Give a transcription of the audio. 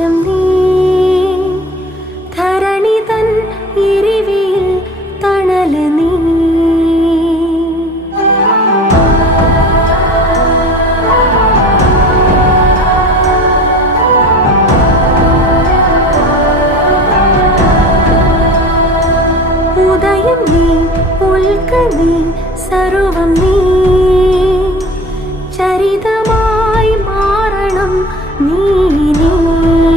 ഉയരം നീ ധരണി തൻ ഇരിവിൽ തണല് നീ ഉദയം നീ ഉൽക്ക നീ സർവം നീ